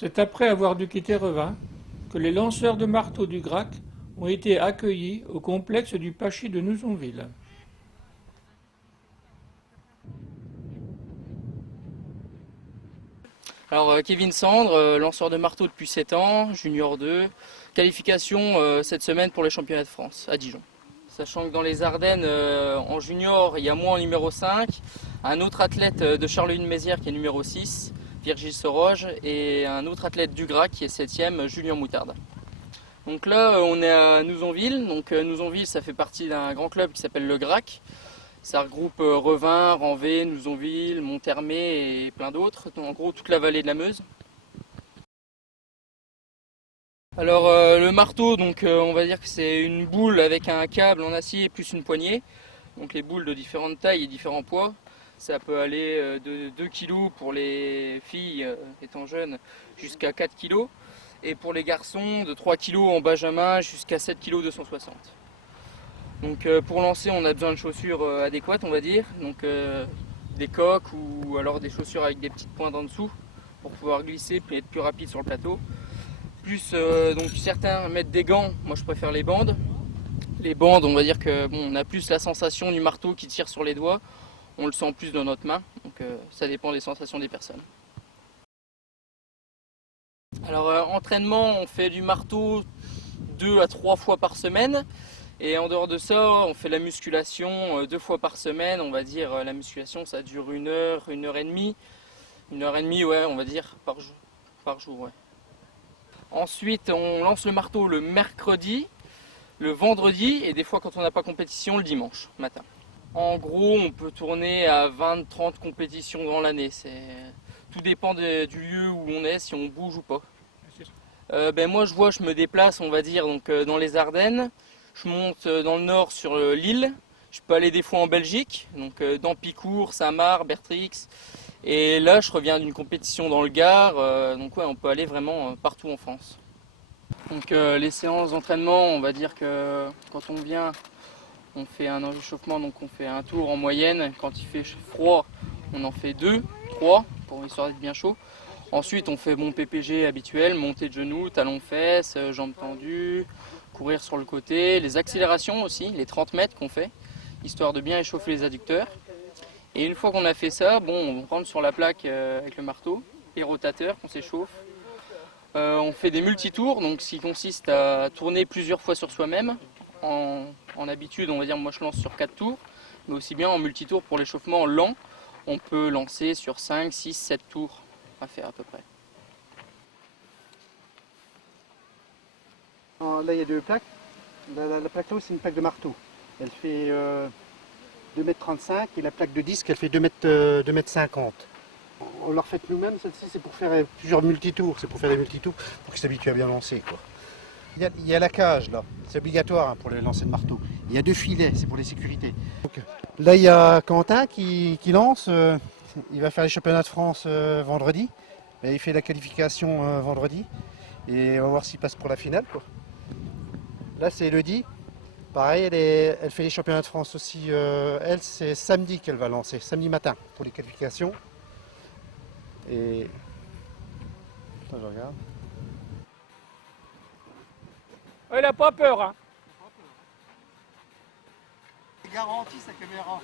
C'est après avoir dû quitter Revin que les lanceurs de marteau du Grac ont été accueillis au complexe du Pachy de Nouzonville. Alors Kevin Sandre, lanceur de marteau depuis 7 ans, junior 2, qualification cette semaine pour les championnats de France à Dijon. Sachant que dans les Ardennes, en junior, il y a moi en numéro 5, un autre athlète de Charleville-Mézières qui est numéro 6, Virgile Soroge, et un autre athlète du Grac qui est 7e, Julien Moutarde. Donc là, on est à Nouzonville. Donc Nouzonville, ça fait partie d'un grand club qui s'appelle le Grac. Ça regroupe Revin, Ranvé, Nouzonville, Monthermé et plein d'autres. En gros, toute la vallée de la Meuse. Alors le marteau, on va dire que c'est une boule avec un câble en acier plus une poignée. Donc les boules de différentes tailles et différents poids. Ça peut aller de 2 kg pour les filles étant jeunes jusqu'à 4 kg. Et pour les garçons, de 3 kg en benjamin jusqu'à 7 kg 260. Donc pour lancer, on a besoin de chaussures adéquates, on va dire. Donc des coques ou alors des chaussures avec des petites pointes en dessous pour pouvoir glisser et être plus rapide sur le plateau. Plus donc certains mettent des gants, moi je préfère les bandes. Les bandes, on va dire que on a plus la sensation du marteau qui tire sur les doigts, on le sent plus dans notre main, donc ça dépend des sensations des personnes. Alors entraînement, on fait du marteau 2 à 3 fois par semaine. Et en dehors de ça, on fait la musculation 2 fois par semaine. On va dire la musculation, ça dure 1 heure et demie. 1 heure et demie, ouais, on va dire par jour, ouais. Ensuite, on lance le marteau le mercredi, le vendredi et des fois quand on n'a pas compétition, le dimanche matin. En gros, on peut tourner à 20-30 compétitions dans l'année. Tout dépend du lieu où on est, si on bouge ou pas. Moi, je me déplace, on va dire, dans les Ardennes. Je monte dans le nord sur l'île. Je peux aller des fois en Belgique, dans Picourt, Saint-Marc, Bertrix. Et là, je reviens d'une compétition dans le Gard. Ouais, on peut aller vraiment partout en France. Donc les séances d'entraînement, on va dire que quand on vient, on fait un réchauffement, donc on fait un tour en moyenne. Quand il fait froid, on en fait 2, 3 pour histoire d'être bien chaud. Ensuite, on fait mon PPG habituel, montée de genoux, talons fesses, jambes tendues, courir sur le côté, les accélérations aussi, les 30 mètres qu'on fait, histoire de bien échauffer les adducteurs. Et une fois qu'on a fait ça, on rentre sur la plaque avec le marteau et rotateur qu'on s'échauffe. On fait des multitours, donc ce qui consiste à tourner plusieurs fois sur soi-même. En habitude, on va dire, moi je lance sur 4 tours, mais aussi bien en multitour pour l'échauffement lent, on peut lancer sur 5, 6, 7 tours à faire à peu près. Là, il y a 2 plaques. La plaque là, c'est une plaque de marteau. Elle fait 2,35 m et la plaque de disque, elle fait 2,50 m. On l'a refait nous-mêmes, celle-ci, c'est pour faire plusieurs multitours. C'est pour faire des multitours pour qu'ils s'habituent à bien lancer, quoi. Il y a la cage, là. C'est obligatoire pour les lancer de marteau. Il y a 2 filets, c'est pour les sécurités. Donc, là, il y a Quentin qui lance. Il va faire les championnats de France vendredi. Et il fait la qualification vendredi. Et on va voir s'il passe pour la finale, quoi. Là, c'est Elodie. Pareil, elle fait les championnats de France aussi. Elle, c'est samedi qu'elle va lancer, samedi matin, pour les qualifications. Et... Attends, je regarde. Elle n'a pas peur, hein. C'est garanti sa caméra.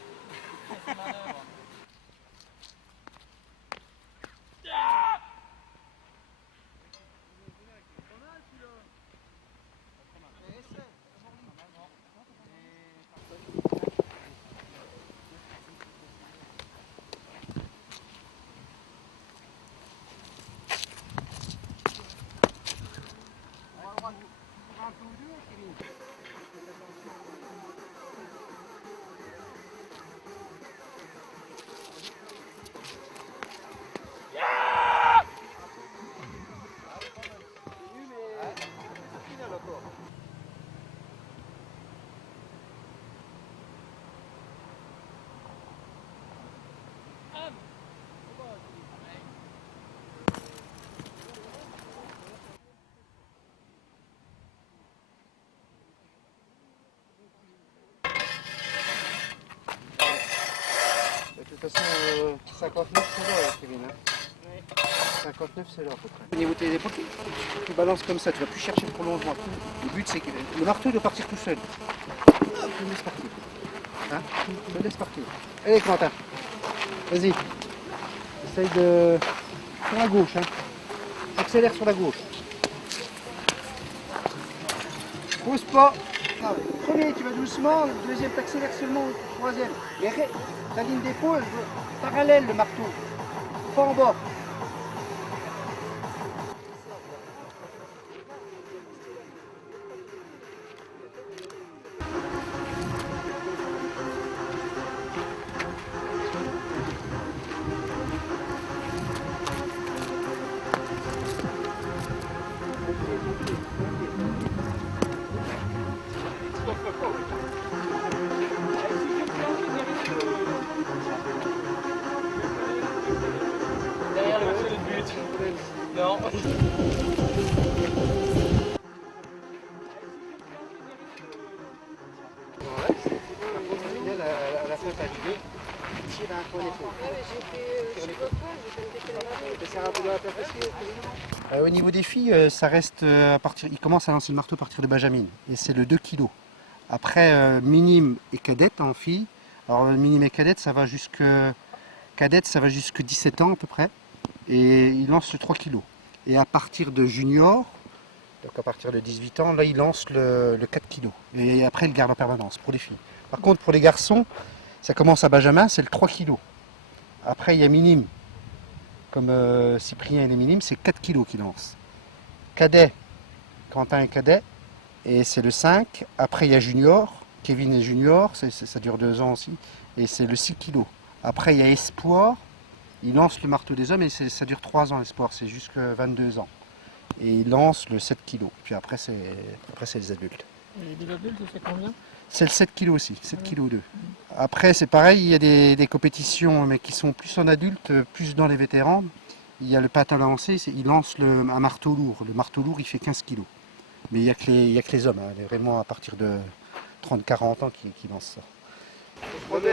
De toute façon, 50 mètres, ça va, Kevin. Hein. 59, c'est là à peu près. Au niveau de tes épaules, tu balances comme ça, tu vas plus chercher le prolongement. Le but, c'est que le marteau doit partir tout seul. Hop, tu le laisses partir. Hein, tu le laisses partir. Allez, Quentin, vas-y. Essaye de... sur la gauche, hein. Accélère sur la gauche. Pousse pas. Ah, premier, tu vas doucement, le deuxième, tu accélères seulement, le troisième. Mais ta ligne d'épaule, parallèle le marteau, pas en bas. Derrière le marteau de but. Non. À la fin, tu as l'idée, tu tires un point d'épaule. Au niveau des filles, ça reste à partir. Ils commencent à lancer le marteau à partir de Benjamin. Et c'est le 2 kg. Après, minime et cadette en filles. Alors, minime et cadette, ça va jusque. Cadette, ça va jusque 17 ans à peu près. Et ils lancent le 3 kg. Et à partir de junior, donc à partir de 18 ans, là, ils lancent le 4 kg. Et après, ils le gardent en permanence pour les filles. Par contre, pour les garçons, ça commence à Benjamin, c'est le 3 kg. Après, il y a minime. Comme Cyprien et les minimes, c'est 4 kg qu'ils lancent. Cadet, Quentin est cadet, et c'est le 5. Après, il y a junior, Kevin est junior, ça dure 2 ans aussi, et c'est le 6 kg. Après, il y a espoir, il lance le marteau des hommes, et ça dure 3 ans, l'espoir, c'est jusqu'à 22 ans. Et il lance le 7 kg. Puis après, c'est les adultes. Et les adultes, c'est combien? C'est le 7 kg aussi, 7 kg 2. Après, c'est pareil, il y a des compétitions, mais qui sont plus en adulte, plus dans les vétérans. Il y a le patin lancé, il lance un marteau lourd. Le marteau lourd, il fait 15 kg. Mais il n'y a que les hommes, hein. Il est vraiment à partir de 30-40 ans qui lancent ça. Je me mets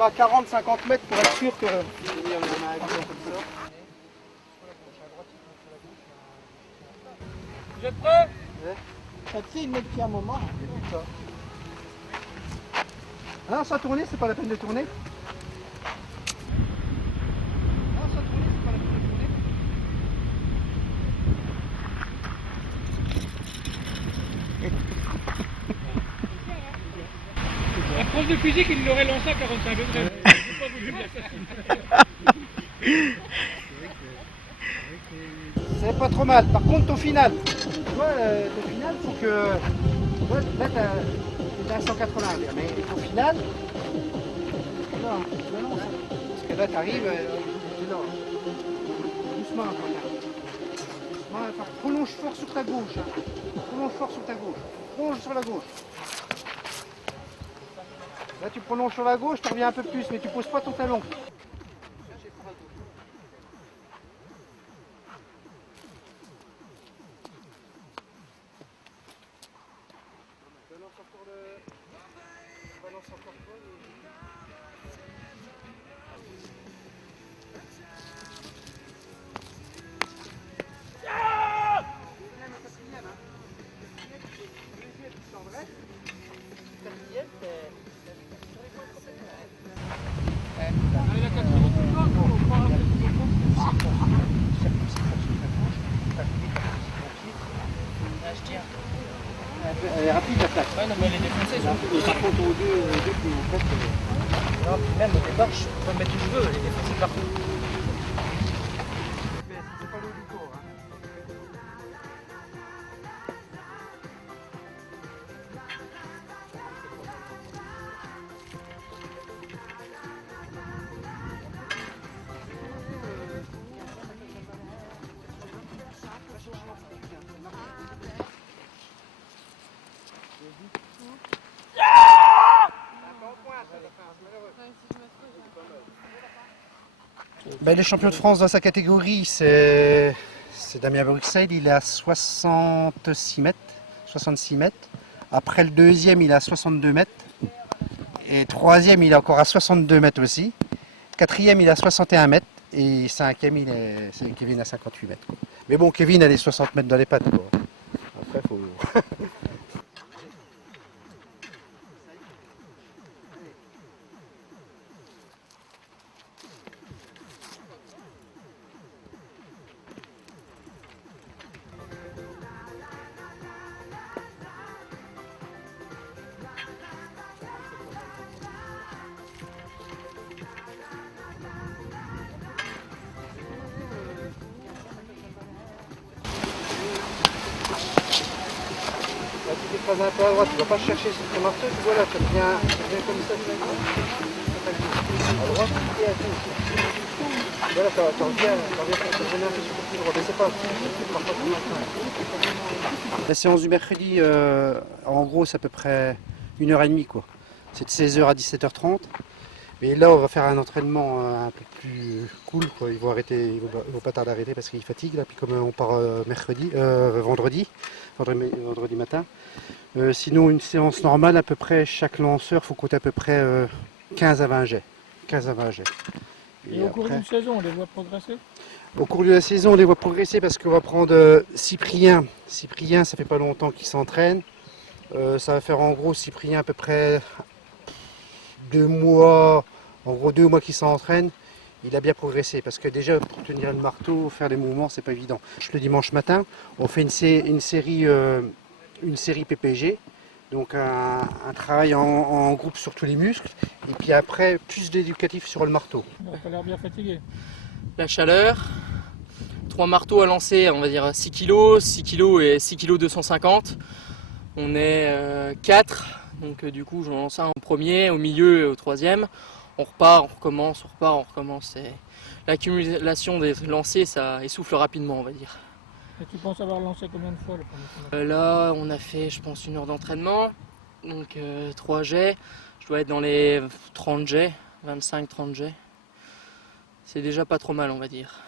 à 40-50 mètres pour être sûr que... Vous êtes prêts? Ça te fait, il met le pied un moment. Ah non, sans tourner, c'est pas la peine de tourner. Non, sans tourner, c'est pas la peine de tourner. La prof de physique, il l'aurait lancé à 45 degrés. J'ai pas voulu l'assassiner. C'est pas trop mal. Par contre, au final, tu vois, au final, il faut que... Tu vois, là, t'es à 180, mais au final... Non, non, parce que là, t'arrives... doucement, quand même. Doucement, enfin, prolonge fort sur ta gauche. Hein. Prolonge fort sur ta gauche. Prolonge sur la gauche. Là, tu prolonges sur la gauche, tu reviens un peu plus, mais tu poses pas ton talon. Elle est rapide la plaque. Ouais, non, mais elle est défoncée. Par contre, aux deux qui en fait. Non, puis même au départ, je peux mettre où je veux, elle est défoncée partout. C'est pas l'eau du corps. Hein. Ben, les champions de France dans sa catégorie, c'est Damien Bruxelles, il est à 66 mètres. 66 mètres. Après le deuxième, il est à 62 mètres. Et troisième, il est encore à 62 mètres aussi. Quatrième, il est à 61 mètres. Et cinquième, c'est Kevin à 58 mètres. Quoi. Mais bon, Kevin a les 60 mètres dans les pattes. Quoi. Après, faut... Là, tu t'écrases un peu à droite, tu ne vas pas chercher sur ton marteau, tu vois là, ça devient comme ça. À droite et à gauche. Voilà, tu reviens un peu sur ton pied droit, mais c'est pas parfois ton marteau. La séance du mercredi, en gros, c'est à peu près 1h30 quoi. C'est de 16h à 17h30. Mais là, on va faire un entraînement un peu plus cool. Quoi. Ils vont pas tarder à arrêter parce qu'ils fatiguent. Là. Puis comme on part vendredi matin. Sinon, une séance normale, à peu près, chaque lanceur, il faut compter à peu près 15 à 20 jets. 15 à 20 jets. Et au cours d'une saison, on les voit progresser? Au cours de la saison, on les voit progresser parce qu'on va prendre Cyprien. Cyprien, ça fait pas longtemps qu'il s'entraîne. Ça va faire en gros Cyprien à peu près 2 mois, en gros 2 mois qu'il s'entraîne, il a bien progressé parce que déjà pour tenir le marteau, faire des mouvements, c'est pas évident. Le dimanche matin, on fait une série PPG, donc un travail en groupe sur tous les muscles, et puis après plus d'éducatif sur le marteau. On n'a pas l'air bien fatigué. La chaleur, 3 marteaux à lancer, on va dire 6 kg, 6 kg et 6 kg 250. On est 4. Donc du coup, j'en lance un en premier, au milieu et au troisième. On repart, on recommence, on repart, on recommence. L'accumulation des lancers, ça essouffle rapidement, on va dire. Et tu penses avoir lancé combien de fois le premier Là, on a fait, je pense, 1 heure d'entraînement. Donc 3 jets. Je dois être dans les 30 jets, 25-30 jets. C'est déjà pas trop mal, on va dire.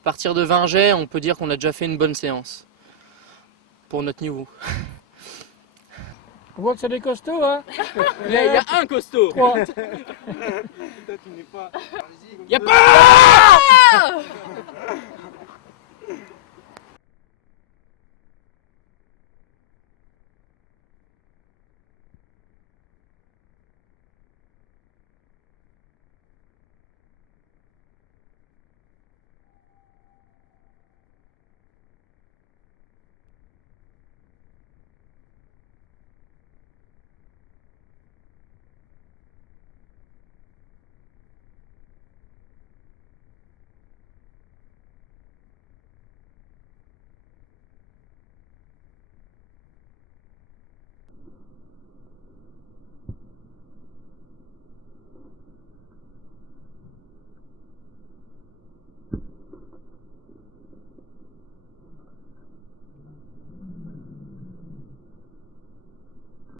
À partir de 20 jets, on peut dire qu'on a déjà fait une bonne séance. Pour notre niveau. On voit que c'est des costauds, hein? Il y a un costaud. 3. Il y a pas